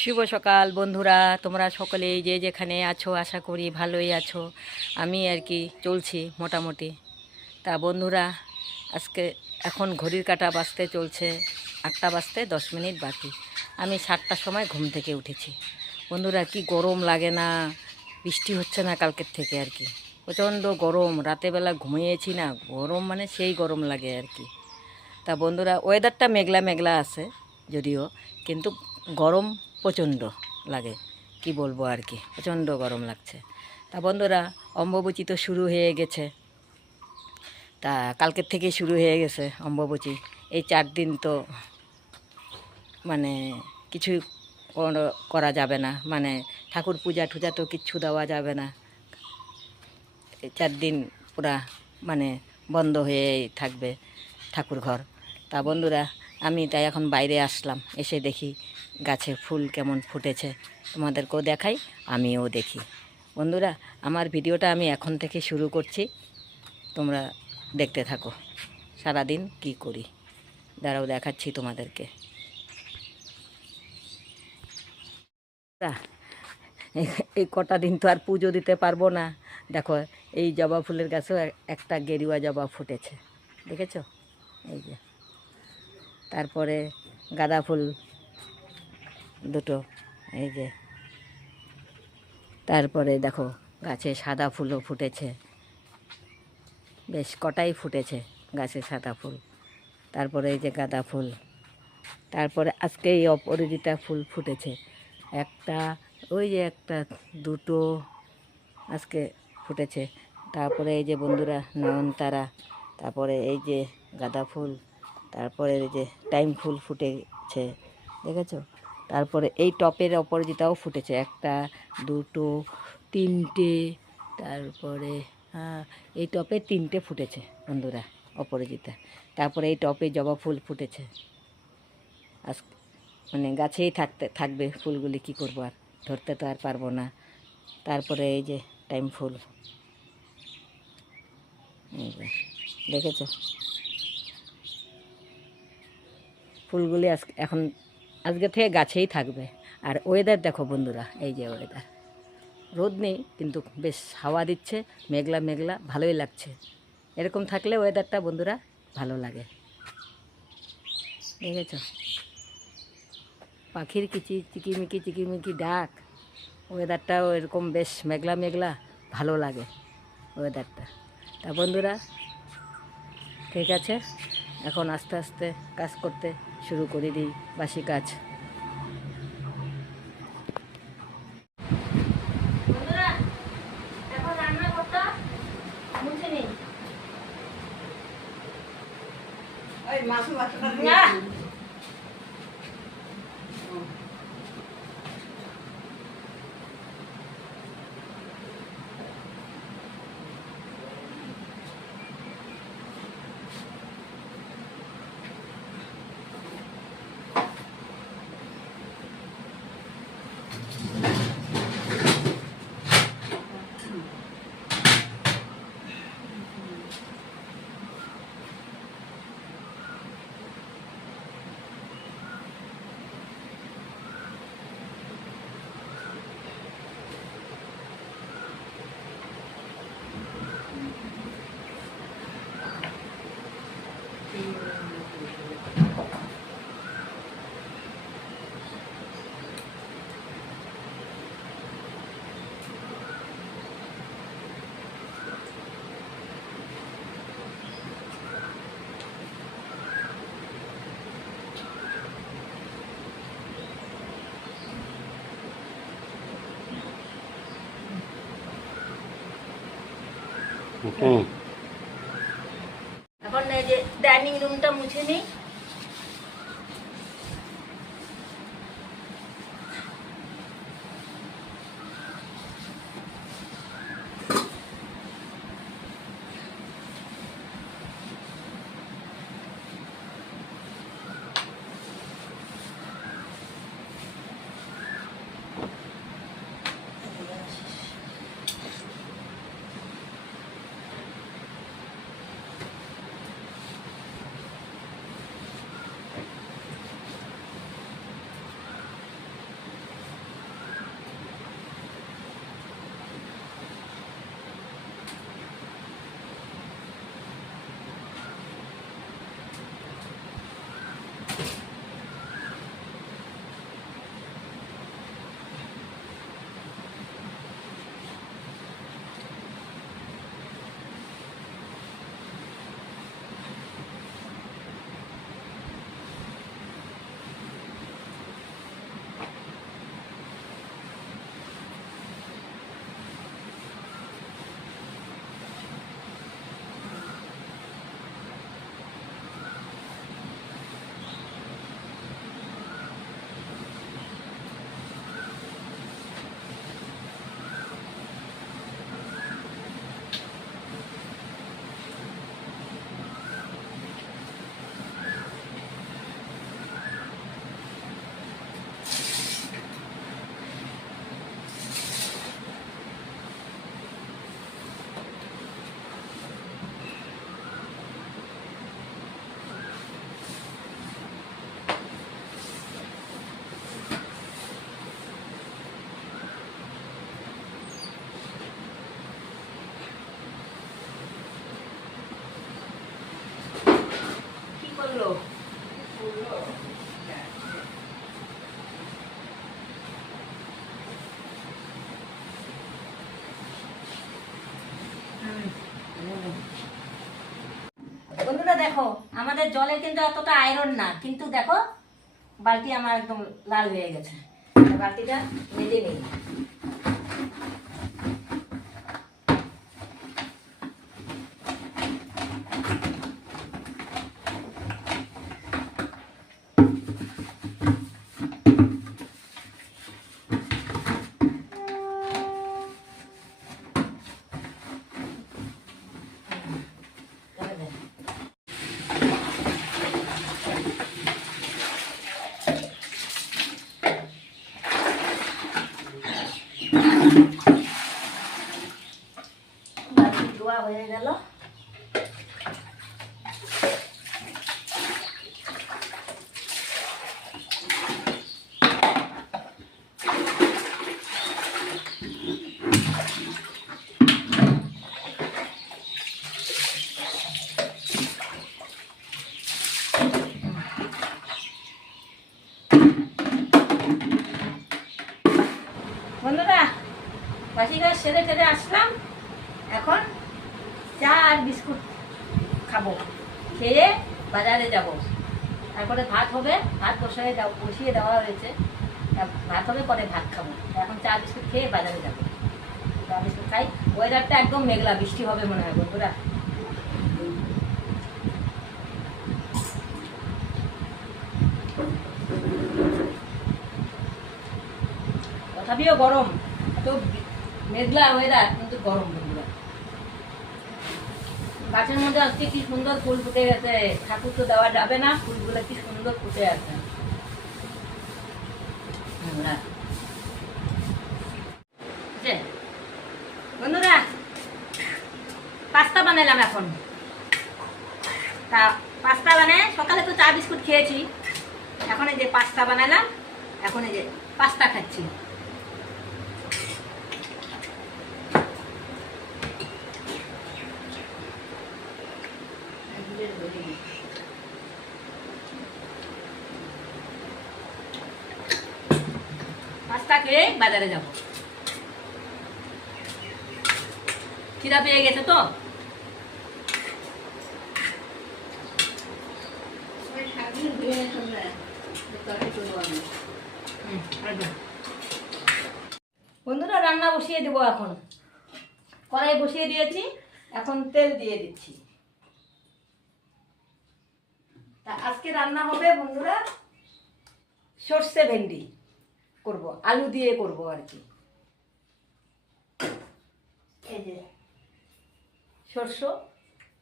শুভ সকাল, বন্ধুরা। তোমরা সকলেই যে যেখানে আছো, আশা করি ভালোই আছো। আমি আর কি চলছি মোটামুটি। তা বন্ধুরা, আজকে এখন ঘড়ির কাটা বাজতে চলছে আটটা বাজতে দশ মিনিট বাকি। আমি সাতটার সময় ঘুম থেকে উঠেছি। বন্ধুরা, কি গরম লাগে না? বৃষ্টি হচ্ছে না কালকের থেকে আর কি। প্রচণ্ড গরম, রাতেবেলা ঘুমিয়েছি না। গরম মানে সেই গরম লাগে আর কি। তা বন্ধুরা ওয়েদারটা মেঘলা মেঘলা আছে যদিও, কিন্তু গরম প্রচণ্ড লাগে, কি বলব আর কি, প্রচণ্ড গরম লাগছে। তা বন্ধুরা, অম্বুবচী তো শুরু হয়ে গেছে। তা কালকের থেকে শুরু হয়ে গেছে অম্বুবচী। এই চার দিন তো মানে কিছু করা যাবে না মানে ঠাকুর পূজা টুজা তো কিচ্ছু দেওয়া যাবে না। এই চার দিন পুরা মানে বন্ধ হয়ে থাকবে ঠাকুর ঘর। তা বন্ধুরা, আমি তাই এখন বাইরে আসলাম, এসে দেখি গাছে ফুল কেমন ফুটেছে তোমাদেরকেও দেখাই, আমিও দেখি। বন্ধুরা, আমার ভিডিওটা আমি এখন থেকে শুরু করছি। তোমরা দেখতে থাকো, সারাদিন কি করি। দাঁড়াও, দেখাচ্ছি তোমাদেরকে। এই- কটা দিন তো আর পুজো দিতে পারব না। দেখো, এই জবা ফুলের গাছেও একটা গেরুয়া জবা ফুটেছে। দেখেছ? এই যে। তারপরে গাঁদা ফুল দুটো, এই যে। তারপরে দেখো, গাছে সাদা ফুলও ফুটেছে। বেশ কটাই ফুটেছে গাছে সাদা ফুল। তারপরে এই যে গাঁদা ফুল। তারপরে আজকে এই অপরাজিতা ফুল ফুটেছে। একটা, ওই যে একটা, দুটো আজকে ফুটেছে। তারপরে এই যে বন্ধুরা, নয়নতারা, তারপরে এই যে গাঁদা ফুল, তারপরে এই যে টাইম ফুল ফুটেছে। দেখেছ? তারপরে এই টপের অপরাজিতাও ফুটেছে। একটা দুটো তিনটে তারপরে হ্যাঁ, এই টপে তিনটে ফুটেছে বন্ধুরা অপরাজিতা। তারপরে এই টপে জবা ফুল ফুটেছে। আজ মানে গাছেই থাকতে থাকবে ফুলগুলি কি করব আর? ধরতে তো আর পারব না। তারপরে এই যে টাইম ফুল। দেখেছ? ফুলগুলি আজ এখন আজকে থেকে গাছেই থাকবে। আর ওয়েদার দেখো বন্ধুরা, এই যে ওয়েদার রোদ নেই, কিন্তু বেশ হাওয়া দিচ্ছে, মেঘলা মেঘলা, ভালোই লাগছে। এরকম থাকলে ওয়েদারটা বন্ধুরা ভালো লাগে। দেখেছ? পাখির কিচি, চিকিমিকি চিকিমিকি ডাক। ওয়েদারটাও এরকম বেশ মেঘলা মেঘলা, ভালো লাগে ওয়েদারটা তা বন্ধুরা, ঠিক আছে? এখন আস্তে আস্তে কাজ করতে শুরু করে দিই বাসি কাজ। মাছ মাছ করতে মুছে এখন এই যে ডাইনিং রুমটা মুছে নিই। দেখো, আমাদের জলের কিন্তু এতটা আয়রন না, কিন্তু দেখো, বালতি আমার একদম লাল হয়ে গেছে। বালতিটা মেজে নিই বালতি ধোয়া হয়ে গেল বন্ধুরা বাসি কাজ সেরে টেরে আসলাম। এখন চা আর বিস্কুট খাব। খেয়ে বাজারে যাব। তারপরে ভাত হবে। ভাত বসিয়ে বসিয়ে দেওয়া হয়েছে। ভাত হবে, পরে ভাত খাব। এখন চা, বিস্কুট খেয়ে বাজারে যাব। চা, বিস্কুট খাই। ওয়েদারটা একদম মেঘলা, বৃষ্টি হবে মনে হয়, বন্ধুরা। তথাপিও গরম। তো মেঘলা ওয়েদার কিন্তু গরম বন্ধুরা। গাছের মধ্যে আজকে কি সুন্দর ফুল ফুটে গেছে, ঠাকুর তো দেওয়া যাবে না, ফুলগুলো কি সুন্দর ফুটে আছে। বন্ধুরা। পাস্তা বানালাম এখন। তা, পাস্তা বানায় সকালে তো চা বিস্কুট খেয়েছি। এখন এই যে পাস্তা বানালাম, এখন এই যে পাস্তা খাচ্ছি পাস্তা খেয়ে বাজারে যাব। খিদা পেয়ে গেছে তো? বন্ধুরা, রান্না বসিয়ে দেবো এখন। কড়াই বসিয়ে দিয়েছি, এখন তেল দিয়ে দিচ্ছি। আজকে রান্না হবে বন্ধুরা, সর্ষে ভেন্ডি। করব, আলু দিয়ে করব আর কি। সর্ষ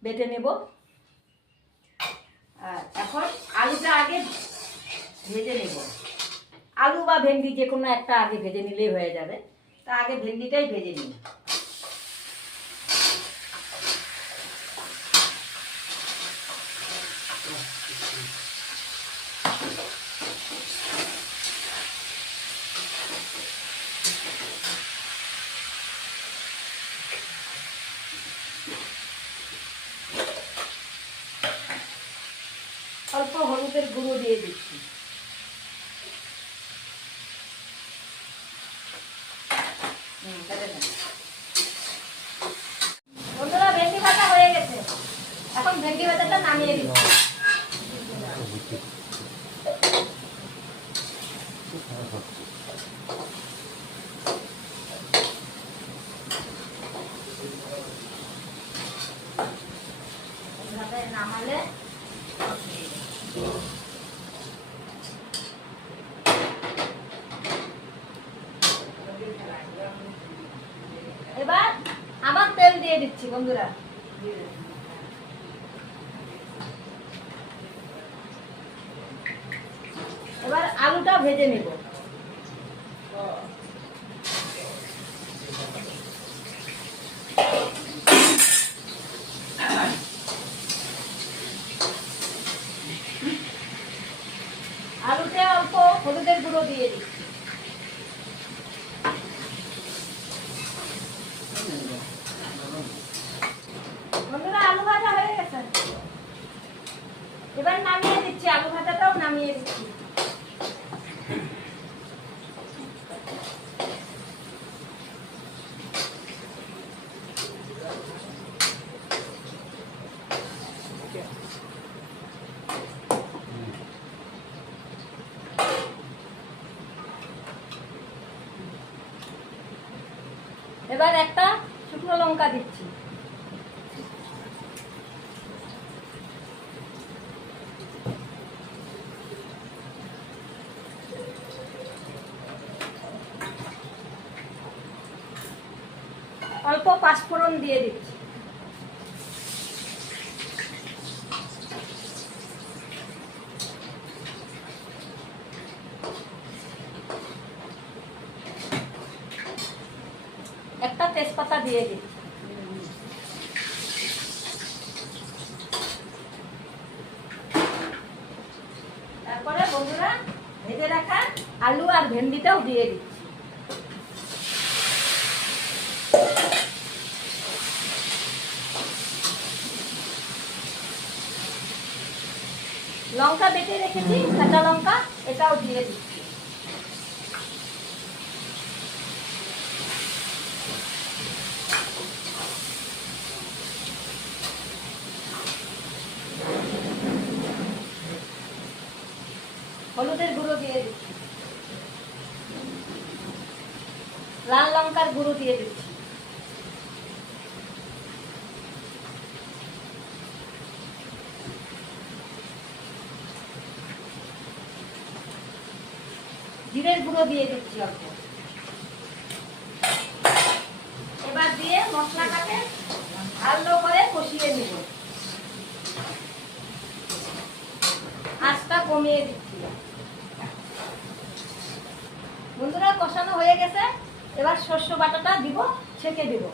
বেটে নেব। আর এখন আলুটা আগে ভেজে নেব। আলু বা ভেন্ডি যে কোনো একটা আগে ভেজে নিলেই হয়ে যাবে। তা আগে ভেন্ডিটাই ভেজে নিই। অল্প হলুদের গুঁড়ো দিয়ে দিচ্ছি হুম, তাহলে না। বন্ধুরা ভেন্ডি ভাজা হয়ে গেছে এখন ভেন্ডি ভাজাটা নামিয়ে দিচ্ছি এইভাবে নামালে এবার আবার তেল দিয়ে দিচ্ছি বন্ধুরা। এবার আলুটা ভেজে নেব। আলুতে অল্প হলুদের গুঁড়ো দিয়ে দিচ্ছি বন্ধুরা আলু ভাজা হয়ে গেছে এবার নামিয়ে দিচ্ছি আলু ভাজাটাও নামিয়ে দিচ্ছি এবার একটা শুকনো লঙ্কা দিচ্ছি। অল্প পাঁচফোড়ন দিয়ে দিচ্ছি একটা তেজপাতা দিয়ে দিচ্ছি তারপরে বন্ধুরা ভেজে রাখা আলু আর ভেন্ডিটাও দিয়ে দিচ্ছি। লঙ্কা বেটে রেখেছি, কাঁচা লঙ্কা, এটাও দিয়ে দিচ্ছি। হলুদের গুঁড়ো দিয়ে দিচ্ছি। লাল লঙ্কার গুঁড়ো দিয়ে দিচ্ছি। জিরের গুঁড়ো দিয়ে দিচ্ছি অল্প। এবার দিয়ে মশলাটাকে ভালো করে কষিয়ে নিব। আঁচটা কমিয়ে দিচ্ছি। বন্ধুরা কষানো হয়ে গেছে, এবার শস্য বাটাটা দিব, ছেঁকে দিব।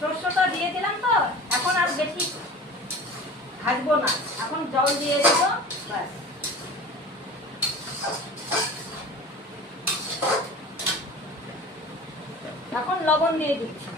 শস্যটা দিয়ে দিলাম তো, এখন আর বেশি ভাজবো না। এখন জল দিয়ে দিব, ব্যাস। এখন লবণ দিয়ে দিচ্ছি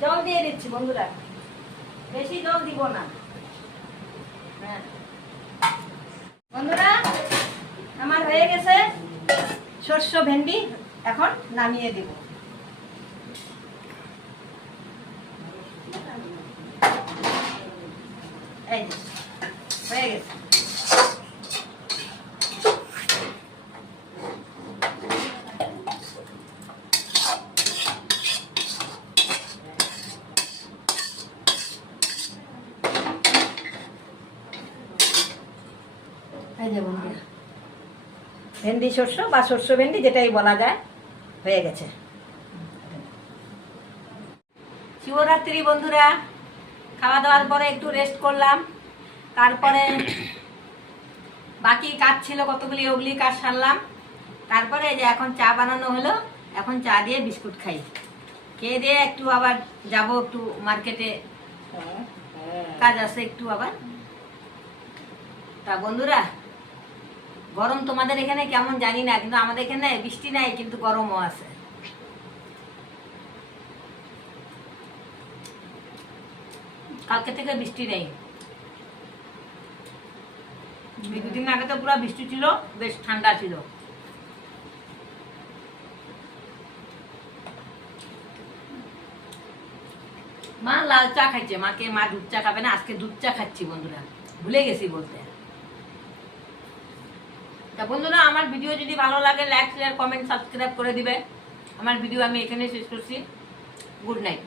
জল দিয়ে দিচ্ছি বন্ধুরা বেশি জল দিব না হ্যাঁ বন্ধুরা আমার হয়ে গেছে শস্য ভেন্ডি এখন নামিয়ে দেব। হয়ে গেছে এই যে বন্ধুরা ভেন্ডি শস্য বা শস্য ভেন্ডি যেটাই বলা যায় হয়ে গেছে। শিবরাত্রি বন্ধুরা খাওয়া দাওয়ার পরে একটু রেস্ট করলাম। তারপরে বাকি কাজ ছিল কতগুলি ওগুলি কাজ সারলাম। তারপরে যে এখন চা বানানো হলো এখন চা দিয়ে বিস্কুট খাই। খেয়ে দিয়ে একটু আবার যাব একটু মার্কেটে। কাজ আছে একটু আবার। তা বন্ধুরা গরম তোমাদের এখানে কেমন জানি না, কিন্তু আমাদের এখানে বৃষ্টি নাই, কিন্তু গরমও আছে। কালকে থেকে বৃষ্টি নেই। দুদিন আগে তো পুরো বৃষ্টি ছিল, বেশ ঠান্ডা ছিল। মা লাল চা খাইছে, মাকে মা দুধ চা খাবে না, আজকে দুধ চা খাচ্ছি বন্ধুরা। ভুলে গেছি বলতে। তা বন্ধুরা, আমার ভিডিও যদি ভালো লাগে লাইক শেয়ার কমেন্ট সাবস্ক্রাইব করে দিবে। আমার ভিডিও আমি এখানে শেষ করছি। Good night